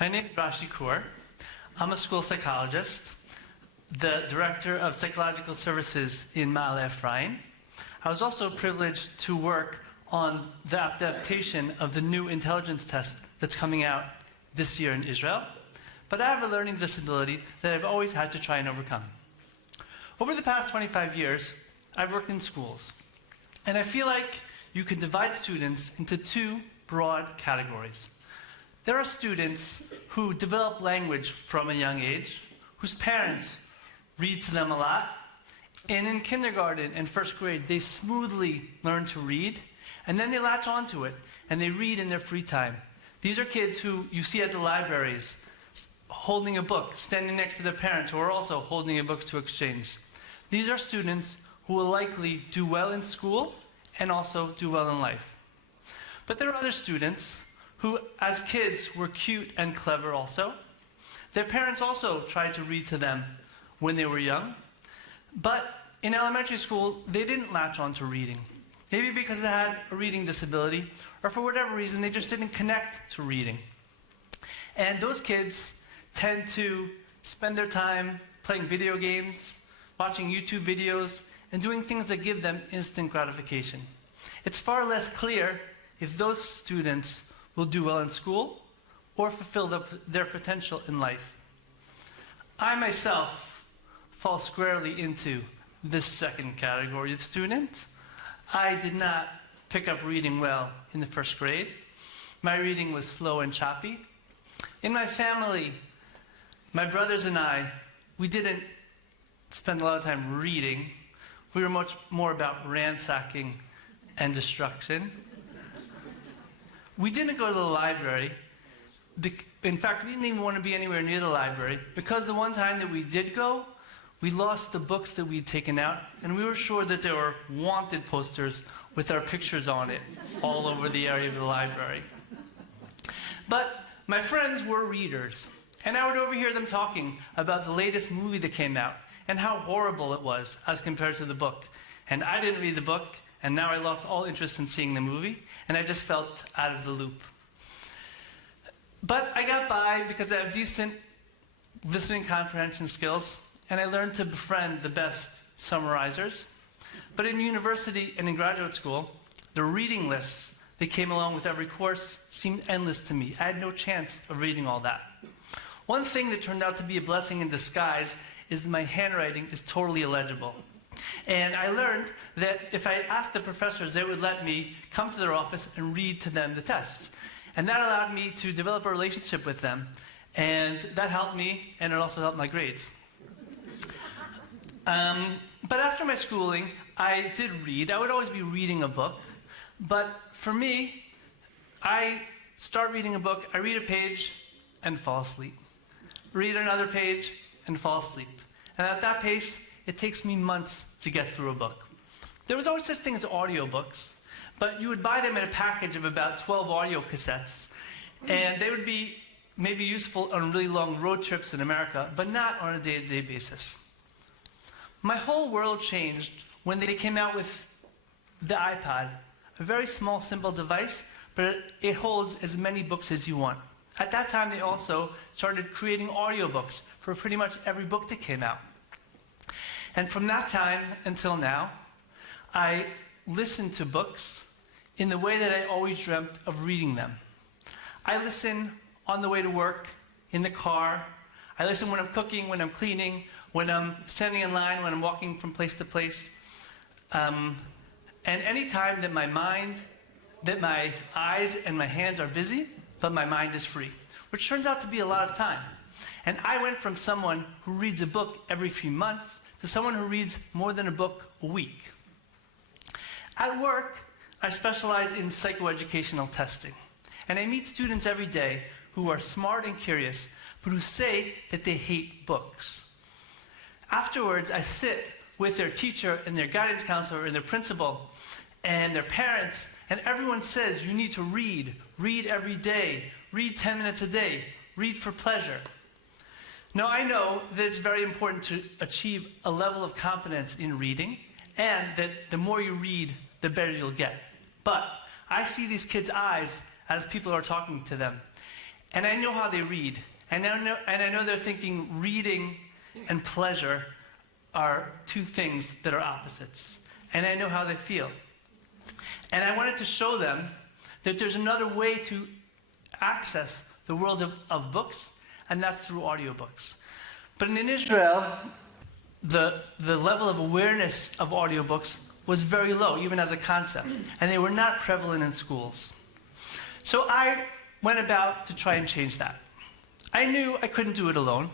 My name is Rashi Kuhr. I'm a school psychologist, the director of psychological services in Ma'ale Ephraim. I was also privileged to work on the adaptation of the new intelligence test that's coming out this year in Israel. But I have a learning disability that I've always had to try and overcome. Over the past 25 years, I've worked in schools. And I feel like you can divide students into two broad categories. There are students who develop language from a young age, whose parents read to them a lot, and in kindergarten and first grade, they smoothly learn to read, and then they latch onto it, and they read in their free time. These are kids who you see at the libraries, holding a book, standing next to their parents, who are also holding a book to exchange. These are students who will likely do well in school and also do well in life. But there are other students who, as kids, were cute and clever also. Their parents also tried to read to them when they were young. But in elementary school, they didn't latch on to reading. Maybe because they had a reading disability, or for whatever reason, they just didn't connect to reading. And those kids tend to spend their time playing video games, watching YouTube videos, and doing things that give them instant gratification. It's far less clear if those students will do well in school or fulfill their potential in life. I myself fall squarely into this second category of student. I did not pick up reading well in the first grade. My reading was slow and choppy. In my family, my brothers and I, we didn't spend a lot of time reading. We were much more about ransacking and destruction. We didn't go to the library. In fact, we didn't even want to be anywhere near the library, because the one time that we did go, we lost the books that we'd taken out, and we were sure that there were wanted posters with our pictures on it all over the area of the library. But my friends were readers, and I would overhear them talking about the latest movie that came out and how horrible it was as compared to the book. And I didn't read the book, and now I lost all interest in seeing the movie, and I just felt out of the loop. But I got by because I have decent listening comprehension skills, and I learned to befriend the best summarizers. But in university and in graduate school, the reading lists that came along with every course seemed endless to me. I had no chance of reading all that. One thing that turned out to be a blessing in disguise is that my handwriting is totally illegible. And I learned that if I asked the professors, they would let me come to their office and read to them the tests. And that allowed me to develop a relationship with them. And that helped me, and it also helped my grades. But after my schooling, I did read. I would always be reading a book. But for me, I start reading a book, I read a page, and fall asleep. Read another page, and fall asleep. And at that pace, it takes me months to get through a book. There was always such thing as audiobooks, but you would buy them in a package of about 12 audio cassettes, and they would be maybe useful on really long road trips in America, but not on a day-to-day basis. My whole world changed when they came out with the iPod, a very small, simple device, but it holds as many books as you want. At that time, they also started creating audiobooks for pretty much every book that came out. And from that time until now, I listen to books in the way that I always dreamt of reading them. I listen on the way to work, in the car. I listen when I'm cooking, when I'm cleaning, when I'm standing in line, when I'm walking from place to place. And any time that my mind, that my eyes and my hands are busy, but my mind is free, which turns out to be a lot of time. And I went from someone who reads a book every few months to someone who reads more than a book a week. At work, I specialize in psychoeducational testing. And I meet students every day who are smart and curious, but who say that they hate books. Afterwards, I sit with their teacher and their guidance counselor and their principal and their parents, and everyone says you need to read every day, read 10 minutes a day, read for pleasure. Now, I know that it's very important to achieve a level of competence in reading, and that the more you read, the better you'll get. But I see these kids' eyes as people are talking to them. and I know how they read. And I know they're thinking reading and pleasure are two things that are opposites. And I know how they feel. And I wanted to show them that there's another way to access the world of books, and that's through audiobooks. But in Israel, the level of awareness of audiobooks was very low, even as a concept, and they were not prevalent in schools. So I went about to try and change that. I knew I couldn't do it alone,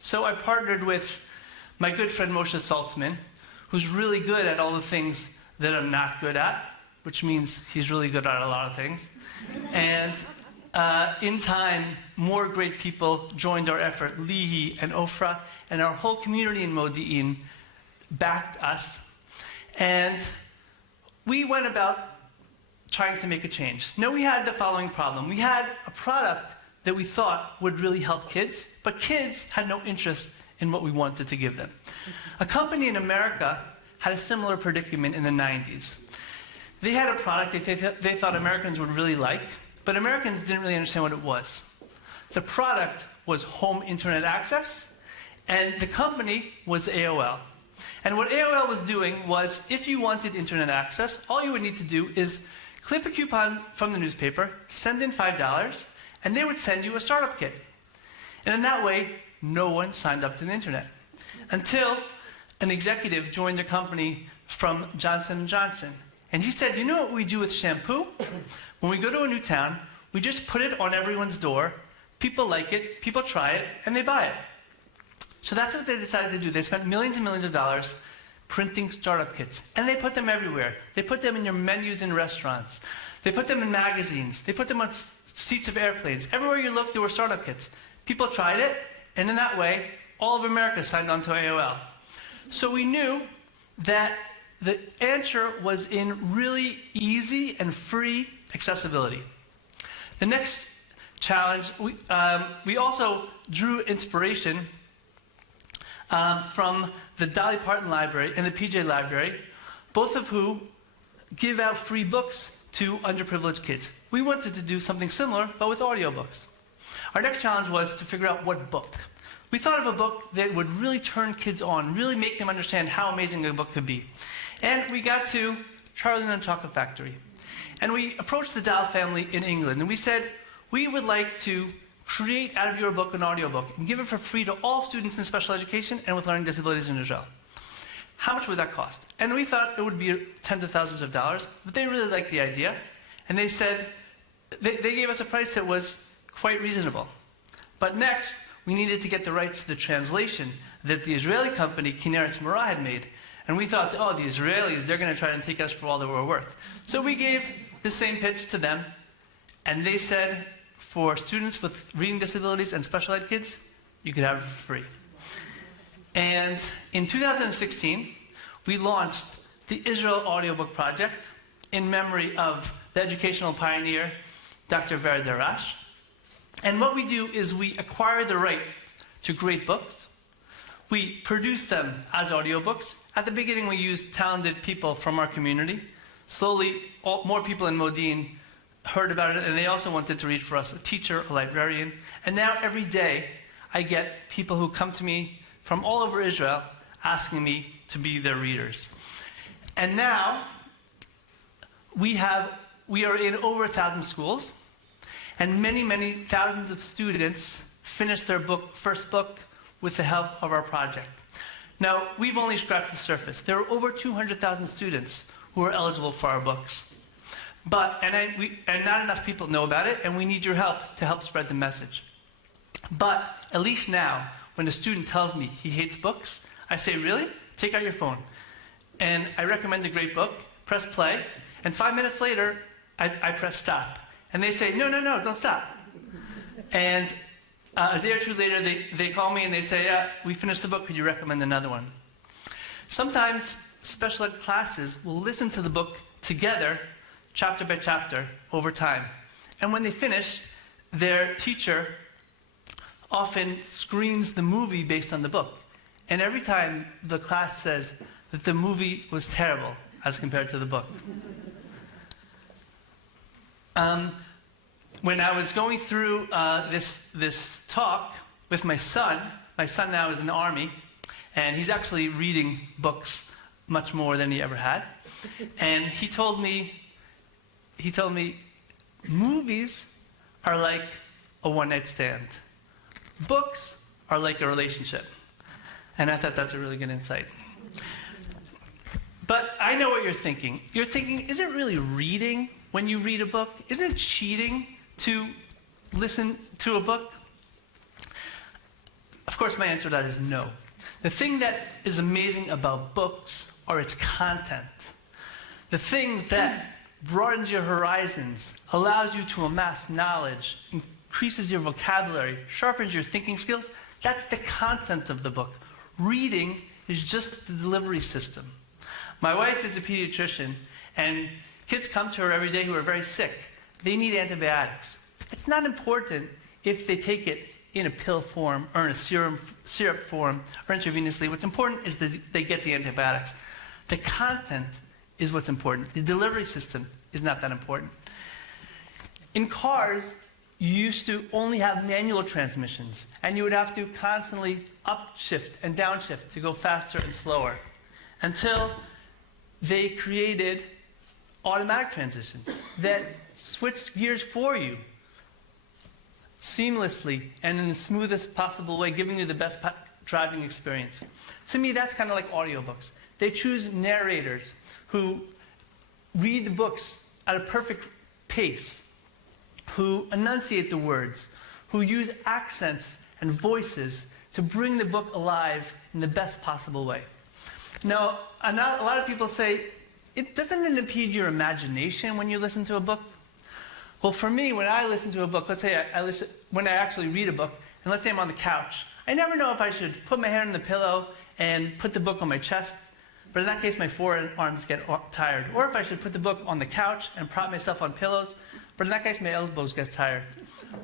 so I partnered with my good friend Moshe Saltzman, who's really good at all the things that I'm not good at, which means he's really good at a lot of things. And in time, more great people joined our effort. Lihi and Ofra and our whole community in Modi'in backed us. And we went about trying to make a change. Now, we had the following problem. We had a product that we thought would really help kids, but kids had no interest in what we wanted to give them. A company in America had a similar predicament in the 90s. They had a product that they thought Americans would really like, but Americans didn't really understand what it was. The product was home internet access, and the company was AOL. And what AOL was doing was, if you wanted internet access, all you would need to do is clip a coupon from the newspaper, send in $5, and they would send you a startup kit. And in that way, no one signed up to the internet. Until an executive joined the company from Johnson & Johnson. And he said, you know what we do with shampoo? When we go to a new town, we just put it on everyone's door, people like it, people try it, and they buy it. So that's what they decided to do. They spent millions and millions of dollars printing startup kits. And they put them everywhere. They put them in your menus in restaurants. They put them in magazines. They put them on seats of airplanes. Everywhere you looked, there were startup kits. People tried it, and in that way, all of America signed on to AOL. So we knew that the answer was in really easy and free accessibility. The next challenge, we also drew inspiration from the Dolly Parton Library and the PJ Library, both of who give out free books to underprivileged kids. We wanted to do something similar, but with audiobooks. Our next challenge was to figure out what book. We thought of a book that would really turn kids on, really make them understand how amazing a book could be. And we got to Charlie and the Chocolate Factory. And we approached the Dahl family in England, and we said, we would like to create out of your book an audiobook and give it for free to all students in special education and with learning disabilities in Israel. How much would that cost? And we thought it would be tens of thousands of dollars, but they really liked the idea. And they said, they gave us a price that was quite reasonable. But next, we needed to get the rights to the translation that the Israeli company, TEDxModiin, had made. And we thought, oh, the Israelis, they're going to try and take us for all that we're worth. So we gave the same pitch to them, and they said, for students with reading disabilities and special ed kids, you could have it for free. And in 2016, we launched the Israel Audiobook Project in memory of the educational pioneer, Dr. Vera Darash. And what we do is we acquire the right to great books. We produce them as audiobooks. At the beginning, we used talented people from our community. Slowly, more people in Modi'in heard about it, and they also wanted to read for us, a teacher, a librarian. And now every day, I get people who come to me from all over Israel asking me to be their readers. And now, we are in over 1,000 schools, and many, many thousands of students finish their first book with the help of our project. Now, we've only scratched the surface. There are over 200,000 students who are eligible for our books. And not enough people know about it, and we need your help to help spread the message. But at least now, when a student tells me he hates books, I say, really? Take out your phone. And I recommend a great book, press play, and 5 minutes later, I press stop. And they say, no, don't stop. And a day or two later, they call me and they say, yeah, we finished the book, could you recommend another one? Sometimes special ed classes will listen to the book together, chapter by chapter, over time. And when they finish, their teacher often screens the movie based on the book. And every time the class says that the movie was terrible as compared to the book. when I was going through this talk with my son now is in the Army, and he's actually reading books much more than he ever had. And he told me, movies are like a one-night stand. Books are like a relationship. And I thought that's a really good insight. But I know what you're thinking. You're thinking, is it really reading when you read a book? Isn't it cheating to listen to a book? Of course, my answer to that is no. The thing that is amazing about books are its content. The things that broadens your horizons, allows you to amass knowledge, increases your vocabulary, sharpens your thinking skills, that's the content of the book. Reading is just the delivery system. My wife is a pediatrician, and kids come to her every day who are very sick. They need antibiotics. It's not important if they take it in a pill form or in a syrup form or intravenously. What's important is that they get the antibiotics. The content is what's important. The delivery system is not that important. In cars, you used to only have manual transmissions, and you would have to constantly upshift and downshift to go faster and slower, until they created automatic transitions that switched gears for you seamlessly and in the smoothest possible way, giving you the best driving experience. To me, that's kind of like audiobooks. They choose narrators who read the books at a perfect pace, who enunciate the words, who use accents and voices to bring the book alive in the best possible way. Now, a lot of people say, doesn't it impede your imagination when you listen to a book? Well, for me, when I listen to a book, let's say when I actually read a book, and let's say I'm on the couch, I never know if I should put my head on the pillow and put the book on my chest, but in that case my forearms get tired. Or if I should put the book on the couch and prop myself on pillows, but in that case my elbows get tired.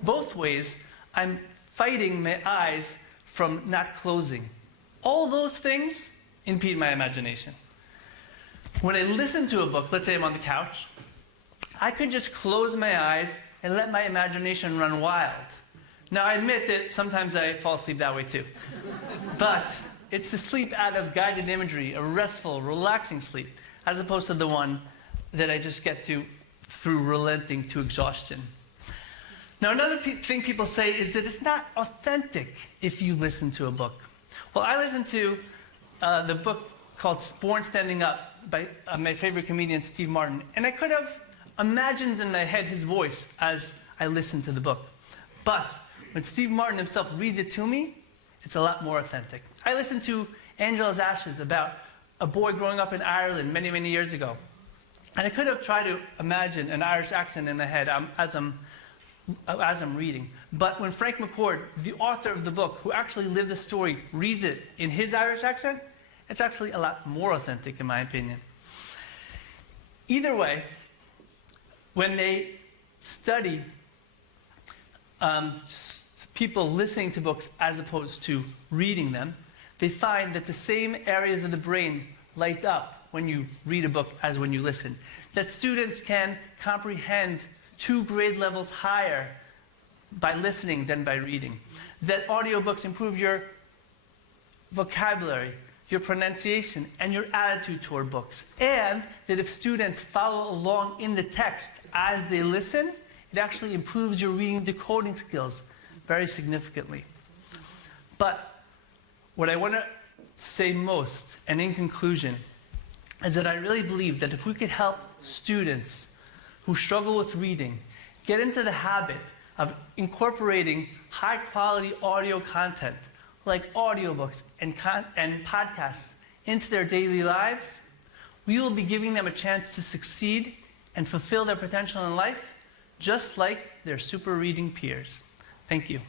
Both ways, I'm fighting my eyes from not closing. All those things impede my imagination. When I listen to a book, let's say I'm on the couch, I could just close my eyes and let my imagination run wild. Now, I admit that sometimes I fall asleep that way too. But it's a sleep out of guided imagery, a restful, relaxing sleep, as opposed to the one that I just get to through relenting to exhaustion. Now, another thing people say is that it's not authentic if you listen to a book. Well, I listened to the book called Born Standing Up by my favorite comedian, Steve Martin, and I could have imagined in my head his voice as I listened to the book. But when Steve Martin himself reads it to me, it's a lot more authentic. I listened to Angela's Ashes about a boy growing up in Ireland many, many years ago. And I could have tried to imagine an Irish accent in my head as I'm reading. But when Frank McCord, the author of the book, who actually lived the story, reads it in his Irish accent, it's actually a lot more authentic, in my opinion. Either way, when they study people listening to books as opposed to reading them, they find that the same areas of the brain light up when you read a book as when you listen. That students can comprehend 2 grade levels higher by listening than by reading. That audiobooks improve your vocabulary, your pronunciation, and your attitude toward books. And that if students follow along in the text as they listen, it actually improves your reading decoding skills very significantly. But what I want to say most, and in conclusion, is that I really believe that if we could help students who struggle with reading get into the habit of incorporating high-quality audio content like audiobooks and podcasts into their daily lives, we will be giving them a chance to succeed and fulfill their potential in life, just like their super reading peers. Thank you.